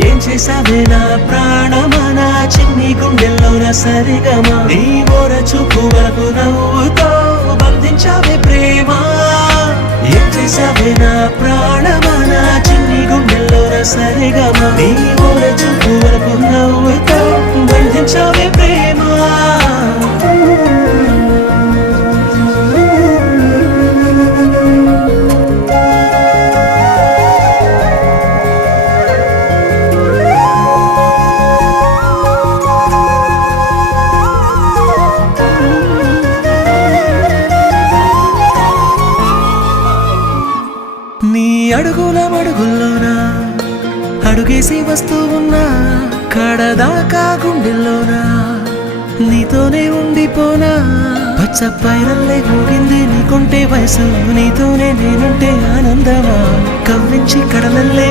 ఏం చేసావే నా ప్రాణమా నా చిన్ని గుండెల్లోన సరిగమా నీ ఓర చూపు వరకు నవ్వుతో బంధించావే ప్రేమ ఏం చేసావే నా ప్రాణమా నా చిన్ని గుండెల్లోన సరిగమా నీ ఓర చూపు వరకు నవ్వుతో బంధించావే ప్రేమ నీ అడుగుల మడుగుల్లోనా అడుగేసి వస్తూ ఉన్నా కడదాకా గుండెల్లోనా నీతోనే ఉండిపోనా పచ్చ పైరల్లే ఊగింది నీకుంటే వయసు నీతోనే నేనుంటే ఆనందమా కవ్వించి కడలల్లే